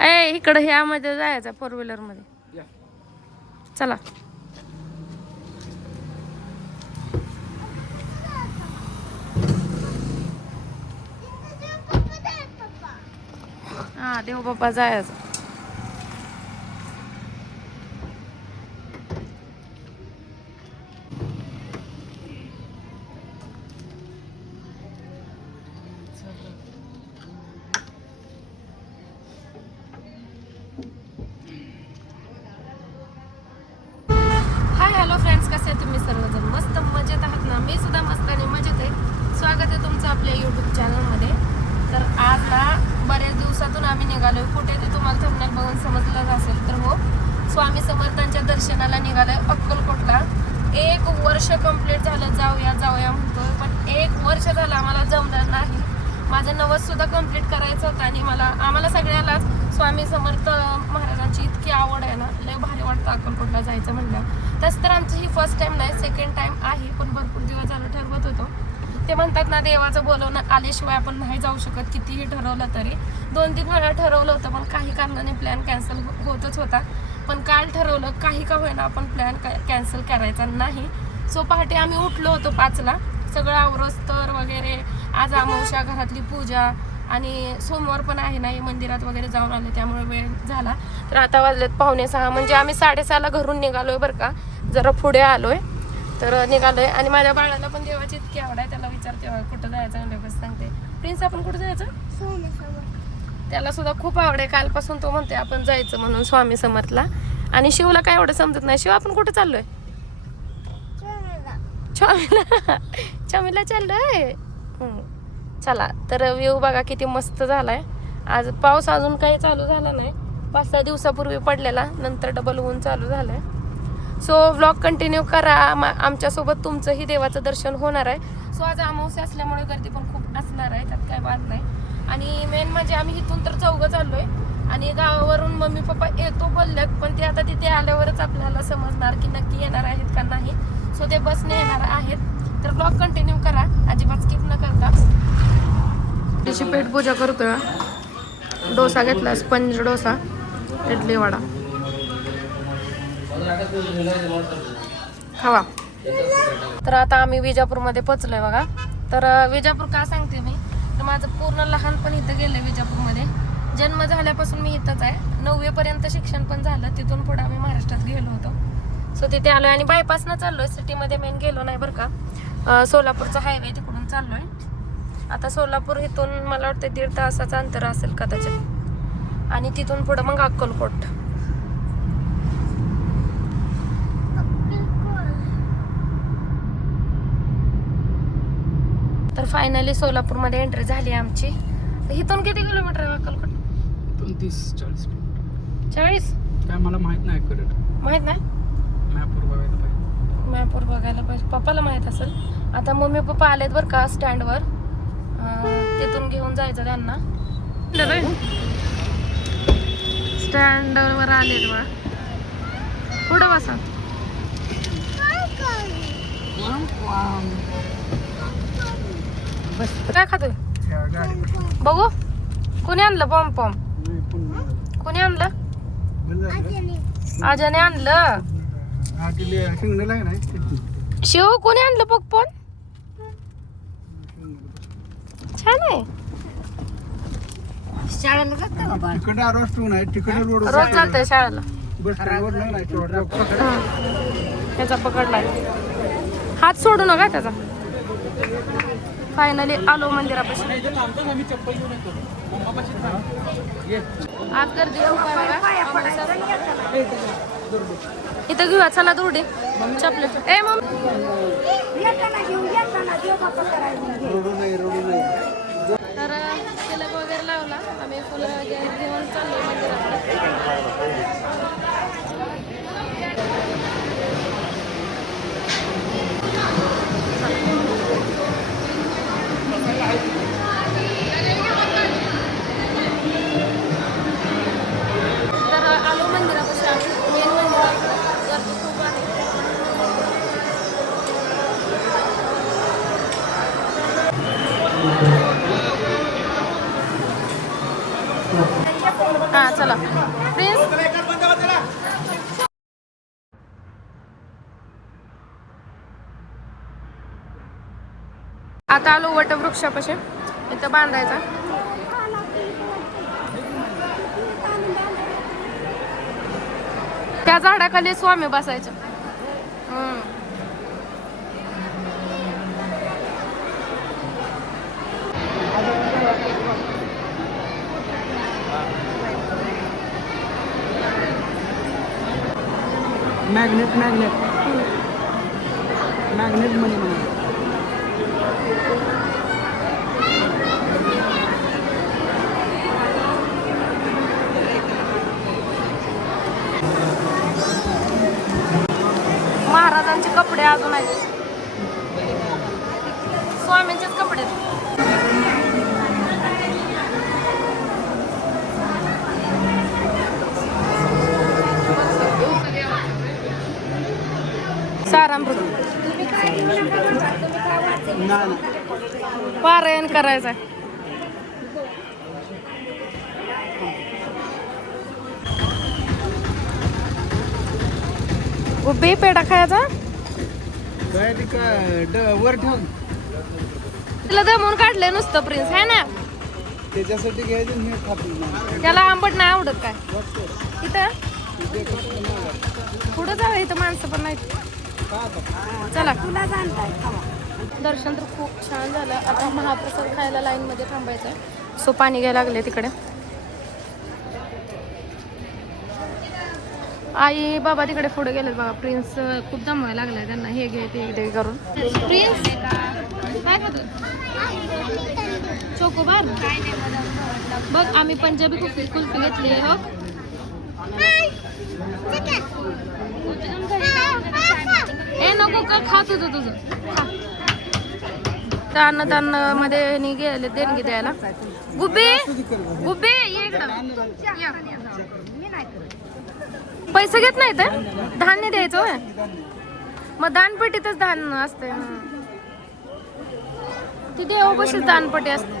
इकडे ह्यामध्ये जायचं 4 व्हीलर मध्ये. चला. हा देव बाप्पा जायचं. हॅलो फ्रेंड्स, कसे तुम्ही सर्वजण? मस्त मजेत आहात ना? मी सुद्धा मस्त आणि मजेत आहे. स्वागत आहे तुमचं आपल्या यूट्यूब चॅनलमध्ये. तर आज ना बऱ्याच दिवसातून आम्ही निघालोय. कुठे ते तुम्हाला थंबनेल बघून समजलंच असेल. तर हो, स्वामी समर्थांच्या दर्शनाला निघालोय अक्कलकोटला. 1 वर्ष कंप्लीट झालं. जाऊया जाऊया म्हणतोय, पण 1 वर्ष झालं आम्हाला जमलं नाही. माझं नवस सुद्धा कंप्लीट करायचं होतं आणि आम्हाला सगळ्यालाच स्वामी समर्थ महाराजांची इतकी आवड आहे ना, लय भारी वाटतं अक्कलकोटला जायचं म्हणलं. तसं तर आमची ही फर्स्ट टाइम नाही, सेकंड टाइम आहे, पण भरपूर दिवस झालं ठरवत होतो. ते म्हणतात ना, देवाचं बोलवणं आल्याशिवाय आपण नाही जाऊ शकत. कितीही ठरवलं तरी 2-3 वेळा ठरवलं होतं, पण काही कारणाने प्लॅन कॅन्सल होतच होता. पण काल ठरवलं, काही का होईना आपण प्लॅन कॅन्सल करायचा नाही. सो पहाटे आम्ही उठलो होतो 5ला. सगळं आवरस्तर वगैरे. आज अमावस्या, घरातली पूजा आणि सोमवार पण आहे ना, मंदिरात वगैरे जाऊन आले, त्यामुळे वेळ झाला. तर आता वाजलेत 5:45. म्हणजे आम्ही 6:30ला घरून निघालोय बरं का. जरा पुढे आलोय तर निघालोय. आणि माझ्या बाळाला पण देवाची इतकी आवड आहे. त्याला विचारते कुठं जायचं, लगेच सांगते प्रिन्स आपण कुठं जायचं. त्याला सुद्धा खूप आवड आहे. कालपासून तो म्हणते आपण जायचं म्हणून स्वामी समर्थला. आणि शिवला काय एवढं समजत नाही. शिव आपण कुठं चाललोय? स्वामीला चाललोय. चला. तर व्ह्यू बघा किती मस्त झालाय. आज पाऊस अजून काही चालू झाला नाही. 5-6 दिवसापूर्वी पडलेला, नंतर डबल ऊन चालू झालंय. सो व्लॉग कंटिन्यू करा. आमच्यासोबत तुमचंही देवाचं दर्शन होणार आहे. सो आज अमावस्या असल्यामुळे गर्दी पण खूप असणार आहे, त्यात काय बात नाही. आणि मेन म्हणजे आम्ही इथून तर 4घं चाललोय आणि गावावरून मम्मी पप्पा येतो बोलल्यात, पण ते आता तिथे आल्यावरच आपल्याला समजणार की नक्की येणार आहेत का नाही. सो ते बसने येणार आहेत. तर ब्लॉग कंटिन्यू करा, अजिबात स्किप न करता. त्याची पेटपूजा करतोय. डोसा घेतला, स्पंज डोसा, इडली वडा खावा. तर आता आम्ही विजापूरमध्ये पोचलोय बघा. तर विजापूर का सांगते मी, तर माझं पूर्ण लहानपण इथं गेलं विजापूरमध्ये. जन्म झाल्यापासून मी इथंच आहे. 9वी पर्यंत शिक्षण पण झालं. तिथून पुढे आम्ही महाराष्ट्रात गेलो होतो. सो तिथे आलोय आणि बायपासनं चाललोय. सिटीमध्ये मेन गेलो नाही बरं का. सोलापूरचा हायवे तिकडून चाललोय. आता सोलापूर इथून मला वाटतं 1.5 तासाचं अंतर असेल कदाचित. आणि तिथून पुढं मग अक्कलकोट. तर फायनली सोलापूरमध्ये एंट्री झाली आमची. इथून किती किलोमीटर आहे अक्कलकोट? 30-40. 40? काय मला माहित नाही. माहित नाही. मॅपवर बघायला पाहिजे. पप्पाला माहित असेल. आता मम्मी पप्पा आलेत बरं का स्टँडवर. तिथून घेऊन जायचं त्यांना. स्टँडवर आलेत बघा. पुढं बसा. काय खातोय बघू? कोणी आणलं पॉम? कोणी आणलं? आजाने आणलं. शिव कोणी आणलं पॉपकॉर्न? छान आहे. शाळेला रोज चालतंय शाळेला. त्याचा पकडलाय. हात सोडू नका त्याचा. फायनली आलो मंदिरापाशी. आज गर्दी खूप आहे बघा. इथं घेऊया चला दुर्डी चपलेट. ए मग तर तिलक वगैरे लावला. आम्ही फुलं घेऊन चाललो मंदिरात. तर आलो मंदिरापाशी. आम्ही मेन मंदिरात गर्दी खूप आहे. हा चला प्रिन्स. आता आलो वटवृक्षापाशी, इथं बांधायचा. त्या झाडाखाली स्वामी बसायचं. मॅग्नेट मॅग्नेट मॅग्नेट मनी म्हणा. महाराजांचे कपडे अजून आहेत, स्वामींचेच कपडे. सारामृत पारायण करायचं. उभे पेढा खायचा. वर ठेवून तिला दमून काढलंय नुसतं प्रिन्स है ना. त्याच्यासाठी घ्यायचं हे खात. त्याला आंबट नाही आवडत काय. इथं पुढं जावं, इथं माणसं पण नाही. चला दर्शन तर खूप छान झालं. आता महाप्रसाद खायला लाईन मध्ये थांबायचंय. सो पाणी घ्यायला लागले तिकडे. आई बाबा तिकडे पुढे गेलेत बघा. प्रिन्स खूप दमवायला लागलाय त्यांना. हे घे ते घे करून. प्रिन्स काय खातो? चोकोबार. बघ आम्ही पंजाबी कुल्फी घेतली हो. ए नको का, खा तुझं खा. दान मध्ये गेले देणगी द्यायला. गुब्बे गुब्बे ये इकडं. पैसे घेत नाही तर धान्य द्यायचं होय. मग दानपेटीतच धान्य असते. ती देव बशीच दानपेटी असते.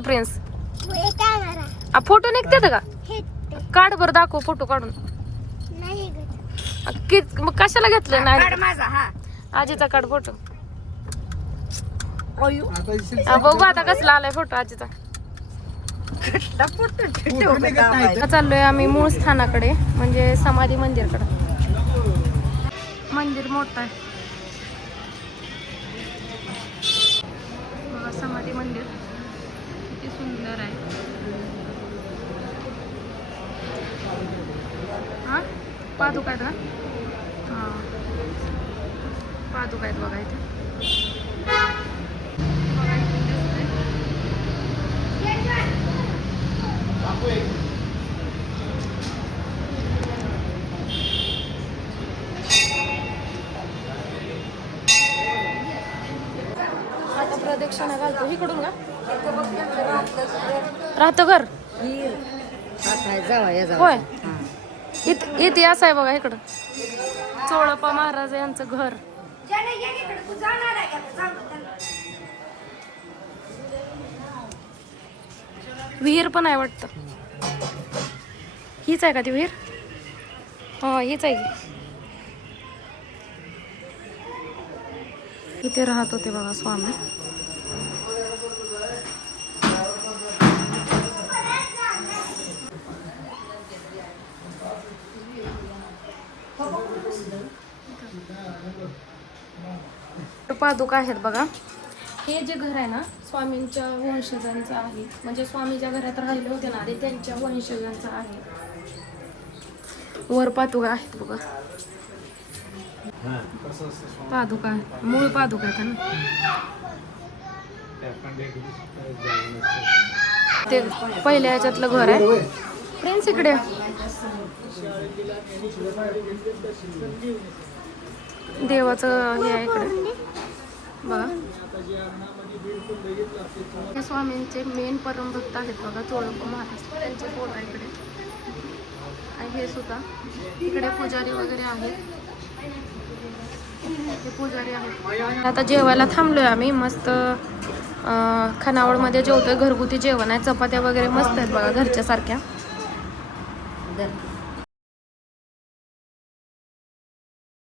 प्रिन्स फोटो निघते का? काढ बरं, दाखव फोटो काढून. मग कशाला घेतलं नाही? आजीचा काढ फोटो. बघू आता कसला आलाय फोटो आजीचा. चाललोय आम्ही मूळ स्थानाकडे, म्हणजे समाधी मंदिरकडे. मंदिर मोठं आहे. समाधी मंदिर किती सुंदर आहे. हा पादुका आहेत का? हा पादुका आहेत बघा इथे. आता प्रदक्षिणा घालतो इकडून का? राहतं घर होय. इथे असं आहे बघा इकडं. चोळप्पा महाराज यांचं घर. विहीर पण आहे वाटतं. हीच आहे का ती विहीर? हो हीच आहे. इथे राहत होते बघा स्वामी. पादुका आहेत बघा. हे जे घर आहे ना स्वामींच्या वंशजांचं आहे. म्हणजे स्वामीच्या घरात राहिले होते ना ते त्यांच्या वंशजांचं आहे. वर पादुका आहेत बघा. पादुका मूळ पादुका आहेत ना ते. पहिल्या ह्याच्यातलं घर आहे. फ्रेंड्स इकडे देवाचं हे आहे इकडे बघा. या स्वामींचे मेन परमभक्त आहेत बघा चोळप्पा महाराज. त्यांचे फोटो आहे इकडे. आणि हे सुद्धा इकडे पुजारी वगैरे आहेत. हे पुजारी आहेत. आता जेवायला थांबलोय आम्ही. मस्त खानावळमध्ये जेवतोय. घरगुती जेवण आहे. चपात्या वगैरे मस्त आहेत बघा घरच्या सारख्या. दर.